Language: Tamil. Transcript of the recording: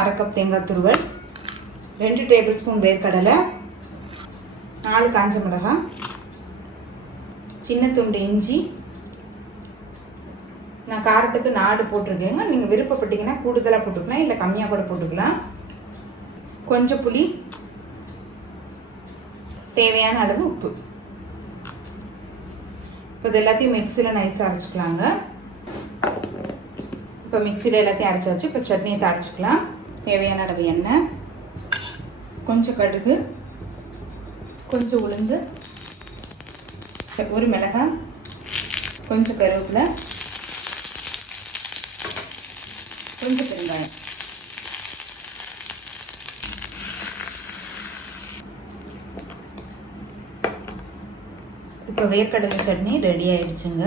அரை கப் தேங்காய் துருவல், 2 டேபிள் ஸ்பூன் வேர்க்கடலை, 4 காஞ்ச மிளகாய், சின்ன துண்டு இஞ்சி. நான் காரத்துக்கு 4 போட்டிருக்கேங்க. நீங்கள் விருப்பப்பட்டீங்கன்னா கூடுதலாக போட்டுக்கலாம், இல்லை கம்மியாக கூட போட்டுக்கலாம். கொஞ்சம் புளி, தேவையான அளவு உப்பு. இப்போ இது எல்லாத்தையும் மிக்சியில் நைஸாக அரைச்சிக்கலாங்க. இப்போ மிக்சியில் எல்லாத்தையும் அரைச்சி வச்சு இப்போ சட்னியை தாளிச்சிக்கலாம். தேவையான அளவு எண்ணெய், கொஞ்சம் கடுகு, கொஞ்சம் உளுந்து, 1 மிளகாய், கொஞ்சம் கருவேப்பிலை, கொஞ்சம் பெருங்காயம். இப்போ வேர்க்கடலை சட்னி ரெடி ஆயிடுச்சுங்க.